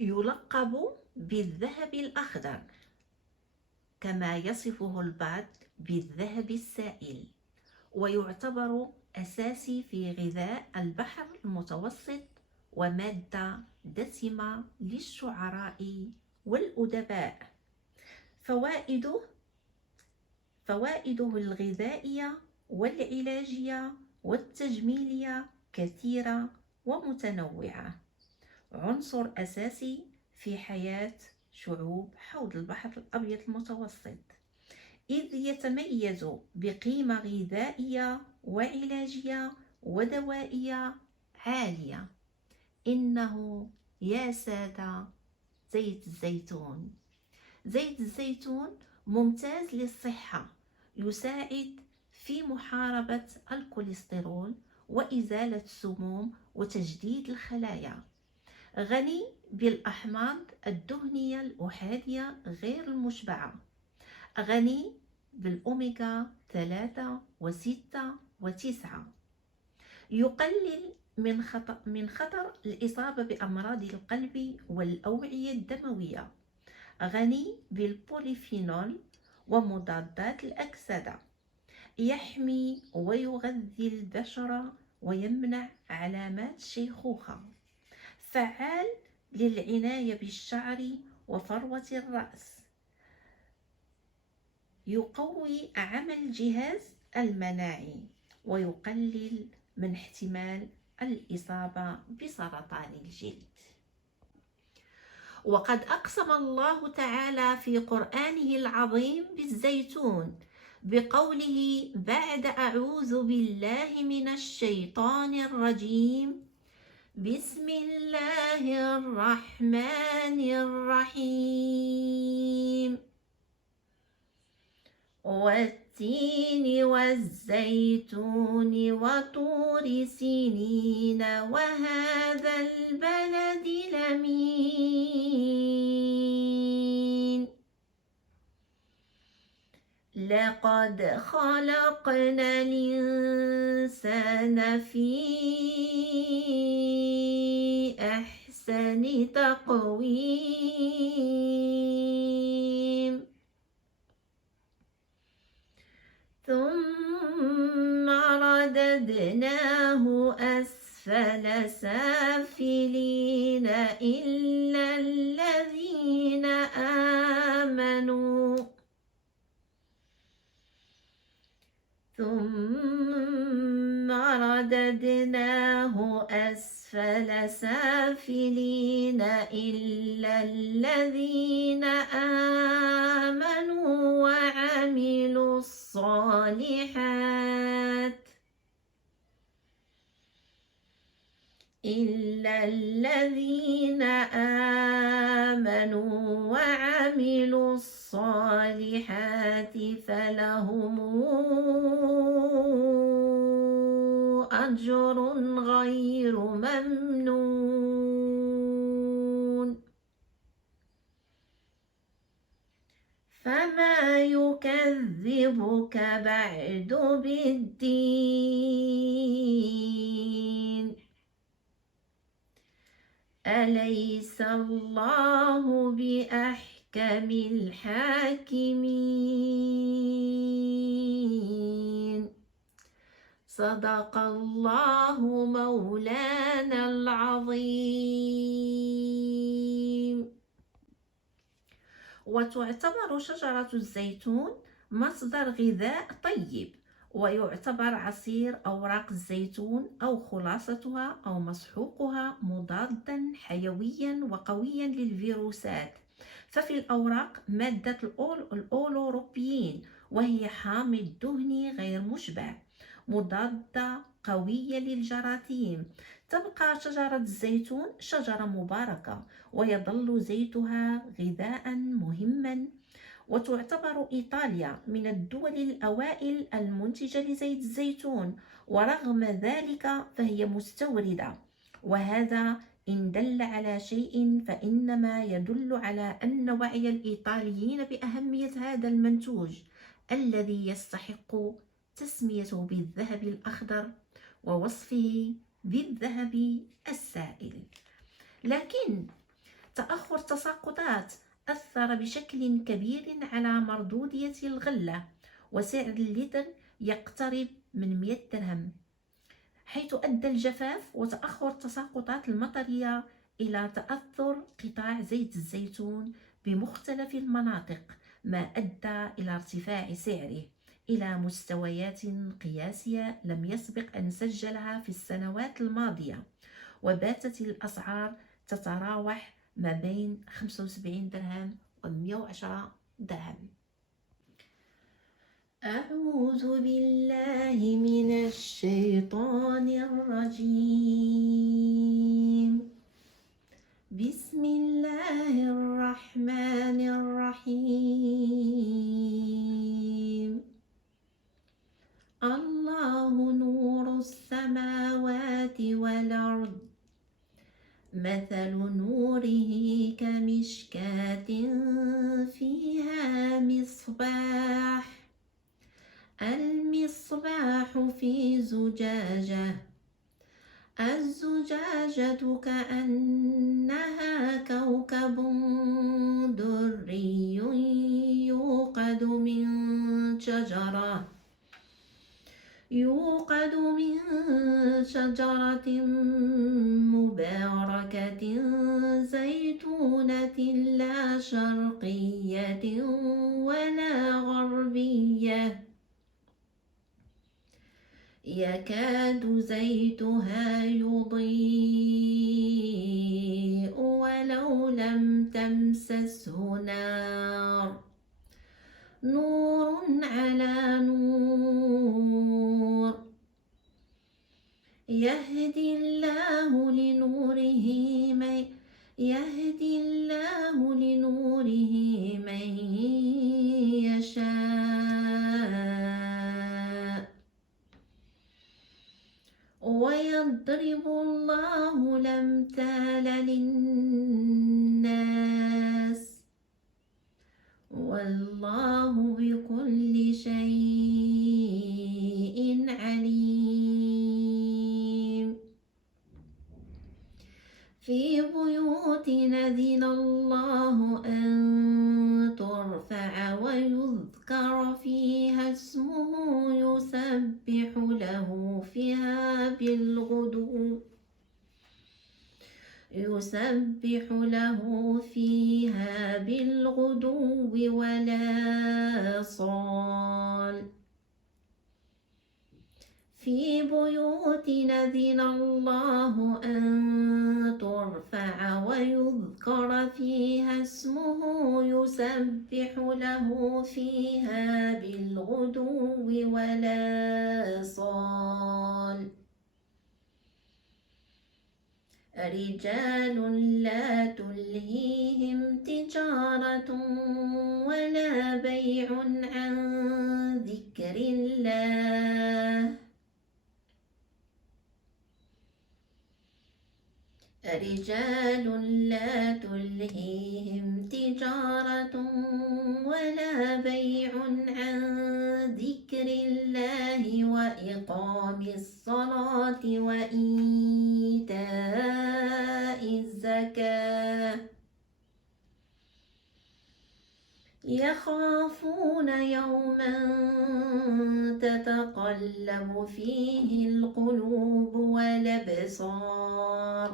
يلقب بالذهب الأخضر، كما يصفه البعض بالذهب السائل، ويعتبر أساسي في غذاء البحر المتوسط ومادة دسمة للشعراء والأدباء. فوائده الغذائية والعلاجية والتجميلية كثيرة ومتنوعة، عنصر أساسي في حياة شعوب حوض البحر الأبيض المتوسط، إذ يتميز بقيمة غذائية وعلاجية ودوائية عالية. إنه يا سادة زيت الزيتون. زيت الزيتون ممتاز للصحة، يساعد في محاربة الكوليسترول وإزالة السموم وتجديد الخلايا، غني بالأحماض الدهنية الأحادية غير المشبعة، غني بالأوميغا 3 و6 و9، يقلل من خطر الإصابة بأمراض القلب والأوعية الدموية، غني بالبوليفينول ومضادات الأكسدة، يحمي ويغذي البشرة ويمنع علامات الشيخوخة، فعال للعناية بالشعر وفروة الرأس، يقوي عمل الجهاز المناعي، ويقلل من احتمال الإصابة بسرطان الجلد. وقد أقسم الله تعالى في قرآنه العظيم بالزيتون بقوله بعد أعوذ بالله من الشيطان الرجيم: بسم الله الرحمن الرحيم، والتين والزيتون وطور سينين وهذا البلد الأمين، لقد خلقنا الإنسان في أحسن تقويم، ثم رددناه أسفل سافلين إلا الذين آمنوا، ثم رددناه أسفل سافلين إلا الذين آمنوا وعملوا الصالحات إلا الذين آمنوا وعملوا الصالحات فلهم أجر غير ممنون. فما يكذبك بعد بالدين؟ أليس الله بأحكم الحاكمين؟ صدق الله مولانا العظيم. وتعتبر شجرة الزيتون مصدر غذاء طيب، ويعتبر عصير أوراق الزيتون أو خلاصتها أو مسحوقها مضادا حيويا وقويا للفيروسات. ففي الأوراق مادة الأولوروبين، وهي حامض دهني غير مشبع، مضادة قوية للجراثيم. تبقى شجرة الزيتون شجرة مباركة، ويظل زيتها غذاء مهما. وتعتبر إيطاليا من الدول الأوائل المنتجة لزيت الزيتون، ورغم ذلك فهي مستوردة، وهذا إن دل على شيء فإنما يدل على أن وعي الإيطاليين بأهمية هذا المنتوج الذي يستحق تسميته بالذهب الأخضر ووصفه بالذهب السائل. لكن تأخر التساقطات أثر بشكل كبير على مردودية الغلة، وسعر اللتر يقترب من 100 درهم، حيث أدى الجفاف وتأخر التساقطات المطرية إلى تأثر قطاع زيت الزيتون بمختلف المناطق، ما أدى إلى ارتفاع سعره إلى مستويات قياسية لم يسبق أن سجلها في السنوات الماضية، وباتت الأسعار تتراوح ما بين 75 درهم و 110 درهم. أعوذ بالله من الشيطان الرجيم. بسم الله الرحمن الرحيم. الله نور السماوات والأرض، مثل نوره كمشكاة فيها مصباح، المصباح في زجاجة، الزجاجة كأنها كوكب دري يوقد من شجرة مباركة زيتونة لا شرقية ولا غربية، يكاد زيتها يضيء ولو لم تمسسه نار، نور على نور، يهدي الله لنوره من يشاء، ويضرب الله الأمثال للناس، والله بكل شيء عليم. في بيوت أذن الله أن ترفع ويذكر فيها اسمه يسبح له فيها بالغدو ولا صال. في بيوت أذن الله أن ترفع ويذكر فيها اسمه يسبح له فيها بالغدو ولا صال. رجال لا تلهيهم تجارة ولا بيع عن ذكر الله، رجال لا تلهيهم تجارة ولا بيع عن ذكر الله وإقام الصلاة وإيتاء الزكاة، يخافون يوما تتقلب فيه القلوب والأبصار،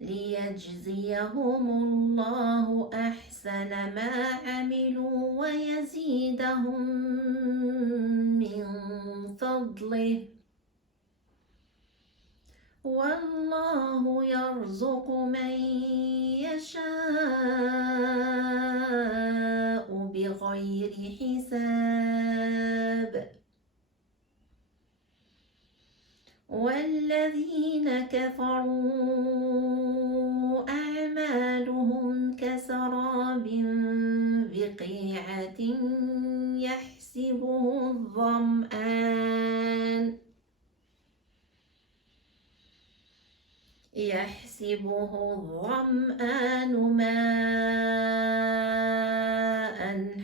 ليجزيهم الله أحسن ما عملوا ويزيدهم من فضله، والله يرزق من يشاء بغير حساب. والذين كفروا أعمالهم كسراب بقيعة يحسبه الظمآن ماء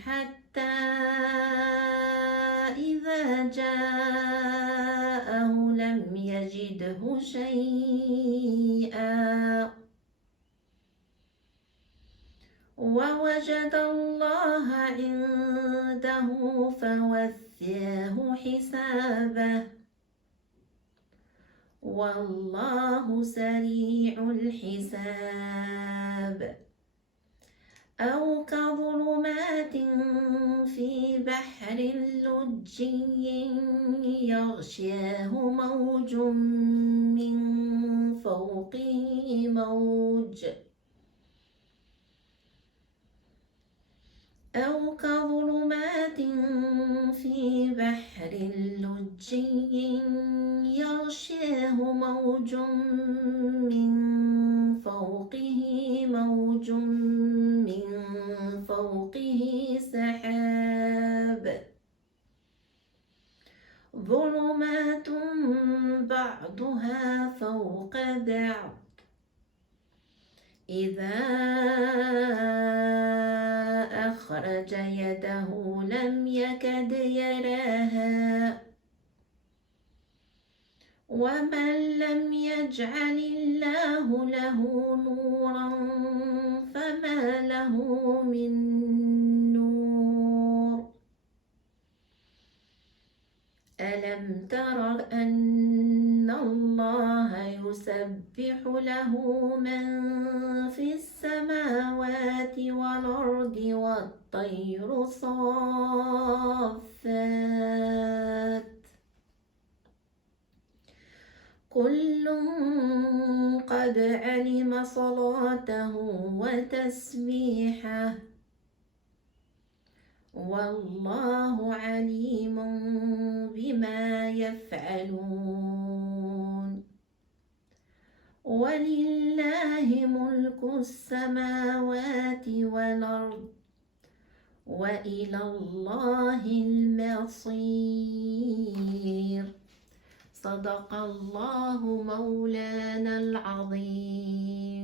حتى إذا جاءه لم يجده شيئا ووجد الله عنده فوفاه حسابه والله سريع الحساب. أو كظلمات في بحر لجي يغشاه موج من فوقه موج أو كظلمات في بحر لجي يغشاه موج من فوقه موج من فوقه سحاب ظلمات بعضها فوق بعض إذا أخرج يده لم يكد يراها ومن لم يجعل الله له نورا فما له من نور. ألم تر أن الله يسبح له من في السماوات والأرض والطير صافات كل قد علم صلاته وتسبيحه والله عليم بما يفعلون. ولله ملك السماوات والأرض وإلى الله المصير. صدق الله مولانا العظيم.